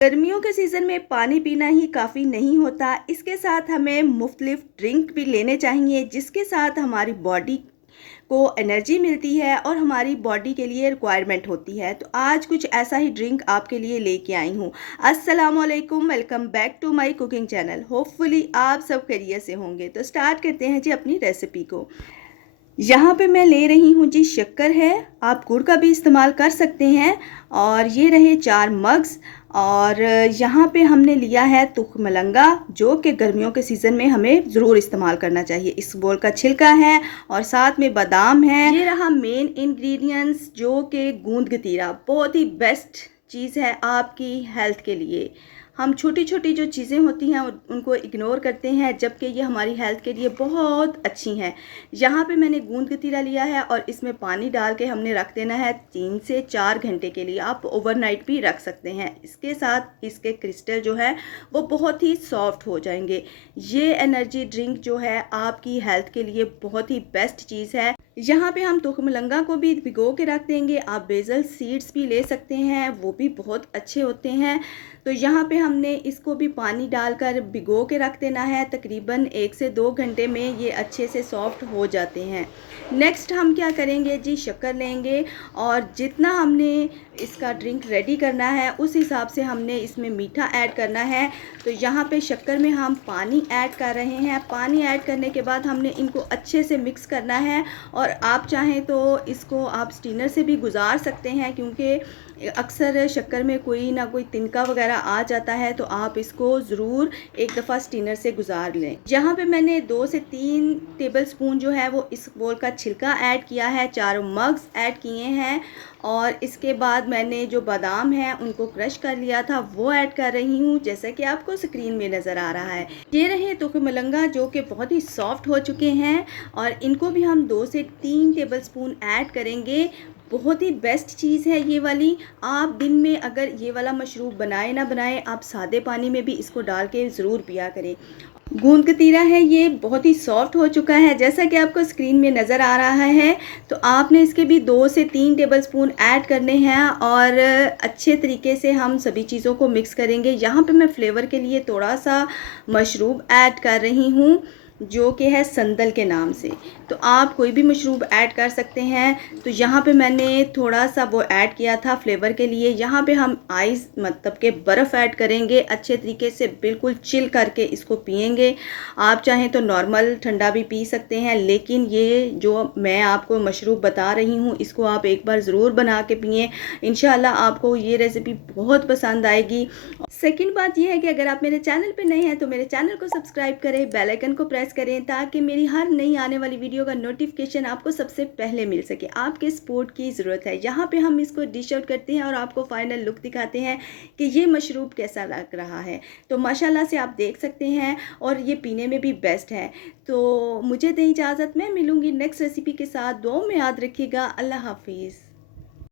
गर्मियों के सीज़न में पानी पीना ही काफ़ी नहीं होता, इसके साथ हमें मुख्तलिफ ड्रिंक भी लेने चाहिए जिसके साथ हमारी बॉडी को एनर्जी मिलती है और हमारी बॉडी के लिए रिक्वायरमेंट होती है। तो आज कुछ ऐसा ही ड्रिंक आपके लिए लेके आई हूँ। अस्सलाम वालेकुम, welcome back to my cooking channel. Hopefully आप सब खैरियत से होंगे। तो स्टार्ट करते हैं जी अपनी रेसिपी को। यहाँ पे मैं ले रही हूँ जी शक्कर है, आप गुड़ का भी इस्तेमाल कर सकते हैं। और ये रहे 4 मग्स। और यहाँ पे हमने लिया है तुखमलंगा, जो कि गर्मियों के सीज़न में हमें ज़रूर इस्तेमाल करना चाहिए। इस बोल का छिलका है और साथ में बादाम है। ये रहा मेन इंग्रेडिएंट्स, जो कि गूंद गतीरा, बहुत ही बेस्ट चीज़ है आपकी हेल्थ के लिए। हम छोटी छोटी जो चीज़ें होती हैं उनको इग्नोर करते हैं, जबकि ये हमारी हेल्थ के लिए बहुत अच्छी हैं। यहाँ पे मैंने गूंद कतीरा लिया है और इसमें पानी डाल के हमने रख देना है 3 से 4 घंटे के लिए। आप ओवरनाइट भी रख सकते हैं। इसके साथ इसके क्रिस्टल जो है वो बहुत ही सॉफ्ट हो जाएंगे। ये एनर्जी ड्रिंक जो है आपकी हेल्थ के लिए बहुत ही बेस्ट चीज़ है। यहाँ पे हम तुखमलंगा को भी भिगो के रख देंगे। आप बेसल सीड्स भी ले सकते हैं, वो भी बहुत अच्छे होते हैं। तो यहाँ पे हमने इसको भी पानी डालकर भिगो के रख देना है। तकरीबन 1 से 2 घंटे में ये अच्छे से सॉफ्ट हो जाते हैं। नेक्स्ट हम क्या करेंगे जी, शक्कर लेंगे और जितना हमने इसका ड्रिंक रेडी करना है उस हिसाब से हमने इसमें मीठा ऐड करना है। तो यहाँ पे शक्कर में हम पानी ऐड कर रहे हैं। पानी ऐड करने के बाद हमने इनको अच्छे से मिक्स करना है। और आप चाहें तो इसको आप स्टीनर से भी गुजार सकते हैं, क्योंकि अक्सर शक्कर में कोई ना कोई तिनका वगैरह आ जाता है। तो आप इसको ज़रूर एक दफ़ा स्टीनर से गुजार लें। यहाँ पे मैंने 2 से 3 टेबलस्पून जो है वो इस बोल का छिलका ऐड किया है, 4 मग्स ऐड किए हैं। और इसके बाद मैंने जो बादाम है उनको क्रश कर लिया था वो ऐड कर रही हूँ, जैसा कि आपको स्क्रीन में नज़र आ रहा है। ये रहे तुखमलंगा, जो कि बहुत ही सॉफ्ट हो चुके हैं और इनको भी हम 2 से 3 टेबलस्पून ऐड करेंगे। बहुत ही बेस्ट चीज़ है ये वाली। आप दिन में अगर ये वाला मशरूब बनाए ना बनाए, आप सादे पानी में भी इसको डाल के ज़रूर पिया करें। गूंद कतीरा है, ये बहुत ही सॉफ्ट हो चुका है जैसा कि आपको स्क्रीन में नज़र आ रहा है। तो आपने इसके भी 2 से 3 टेबलस्पून ऐड करने हैं और अच्छे तरीके से हम सभी चीज़ों को मिक्स करेंगे। यहाँ पे मैं फ्लेवर के लिए थोड़ा सा मशरूब ऐड कर रही हूँ, जो कि है संदल के नाम से। तो आप कोई भी मशरूब ऐड कर सकते हैं। तो यहाँ पे मैंने थोड़ा सा वो ऐड किया था फ्लेवर के लिए। यहाँ पे हम आइस मतलब के बर्फ़ ऐड करेंगे, अच्छे तरीके से बिल्कुल चिल करके इसको पिएंगे। आप चाहें तो नॉर्मल ठंडा भी पी सकते हैं, लेकिन ये जो मैं आपको मशरूब बता रही हूँ इसको आप एक बार ज़रूर बना के पिएँ। इंशाल्लाह आपको ये रेसिपी बहुत पसंद आएगी। सेकंड बात यह है कि अगर आप मेरे चैनल पे नए हैं तो मेरे चैनल को सब्सक्राइब करें, बेल आइकन को प्रेस करें, ताकि मेरी हर नई आने वाली वीडियो का नोटिफिकेशन आपको सबसे पहले मिल सके। आपके सपोर्ट की ज़रूरत है। यहाँ पे हम इसको डिश आउट करते हैं और आपको फाइनल लुक दिखाते हैं कि ये मशरूब कैसा लग रहा है। तो माशाल्लाह से आप देख सकते हैं और ये पीने में भी बेस्ट है। तो मुझे दें इजाज़त, मैं मिलूँगी नेक्स्ट रेसिपी के साथ। दुआओं में याद रखिएगा। अल्लाह हाफिज़।